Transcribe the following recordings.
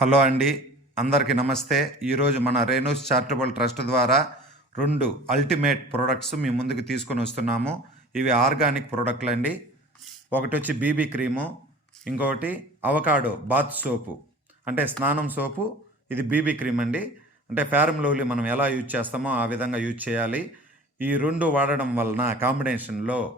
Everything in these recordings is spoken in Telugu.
హలో అండి. అందరికీ నమస్తే. ఈరోజు మన రేణుస్ చారిటబుల్ ట్రస్ట్ ద్వారా రెండు అల్టిమేట్ ప్రొడక్ట్స్ మీ ముందుకు తీసుకొని వస్తున్నాము. ఇవి ఆర్గానిక్ ప్రొడక్ట్లు అండి. ఒకటి వచ్చి బీబీ క్రీము ఇంకొకటి అవకాడో బాత్ సోపు. అంటే స్నానం సోపు ఇది బీబీ క్రీమ్ అండి. అంటే ఫేరమ్ లోవ్లీ మనం ఎలా యూజ్ చేస్తామో ఆ విధంగా యూజ్ చేయాలి. ఈ రెండు వాడడం వలన కాంబినేషన్లో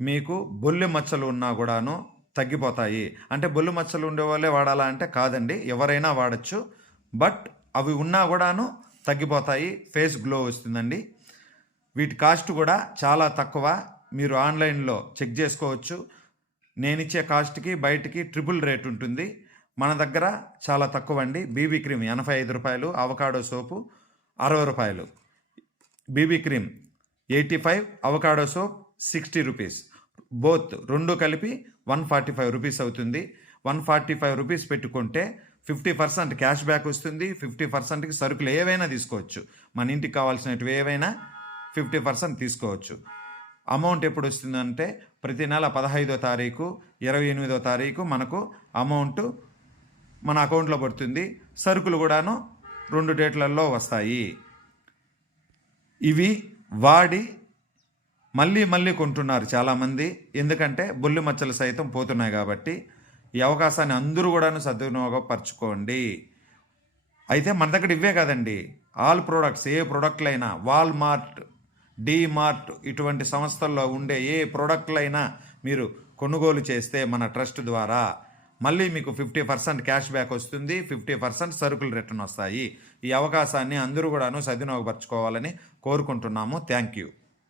మీకు బొల్లి మచ్చలు ఉన్నా కూడాను తగ్గిపోతాయి. అంటే బొల్లు మచ్చలు ఉండేవాళ్ళే వాడాలా అంటే కాదండి. ఎవరైనా వాడచ్చు. బట్ అవి ఉన్నా కూడాను తగ్గిపోతాయి. ఫేస్ గ్లో వస్తుందండి. వీటి కాస్ట్ కూడా చాలా తక్కువ. మీరు ఆన్లైన్లో చెక్ చేసుకోవచ్చు. నేను ఇచ్చే కాస్ట్కి బయటికి ట్రిపుల్ రేట్ ఉంటుంది. మన దగ్గర చాలా తక్కువ అండి బీబీ క్రీమ్ ఎనభై ఐదు రూపాయలు అవకాడో సోపు అరవై రూపాయలు. BB cream eighty five avocado soap sixty rupees. Both రెండు కలిపి వన్ ఫార్టీ ఫైవ్ రూపీస్ అవుతుంది. వన్ ఫార్టీ ఫైవ్ రూపీస్ పెట్టుకుంటే ఫిఫ్టీ పర్సెంట్ క్యాష్ బ్యాక్ వస్తుంది. ఫిఫ్టీ పర్సెంట్కి సరుకులు ఏవైనా తీసుకోవచ్చు. మన ఇంటికి కావాల్సినవి ఏవైనా ఫిఫ్టీ పర్సెంట్ తీసుకోవచ్చు. అమౌంట్ ఎప్పుడు వస్తుందంటే ప్రతి నెల పదహైదో తారీఖు ఇరవై ఎనిమిదో తారీఖు మనకు అమౌంట్ మన అకౌంట్లో పడుతుంది. సరుకులు కూడాను రెండు డేట్లలో వస్తాయి. ఇవి వాడి మళ్ళీ మళ్ళీ కొంటున్నారు చాలామంది. ఎందుకంటే బొల్లి మచ్చలు సైతం పోతున్నాయి కాబట్టి ఈ అవకాశాన్ని అందరూ కూడాను సద్వినియోగపరచుకోండి. అయితే మన దగ్గర ఇవే కదండి. ఆల్ ప్రోడక్ట్స్ ఏ ప్రోడక్ట్లైనా వాల్మార్ట్ డీమార్ట్ ఇటువంటి సంస్థల్లో ఉండే ఏ ప్రోడక్ట్లైనా మీరు కొనుగోలు చేస్తే మన ట్రస్ట్ ద్వారా మళ్ళీ మీకు ఫిఫ్టీ పర్సెంట్ క్యాష్ బ్యాక్ వస్తుంది. ఫిఫ్టీ పర్సెంట్ సరుకులు రిటర్న్ వస్తాయి. ఈ అవకాశాన్ని అందరూ కూడాను సద్వినియోగపరచుకోవాలని కోరుకుంటున్నాము. Thank you.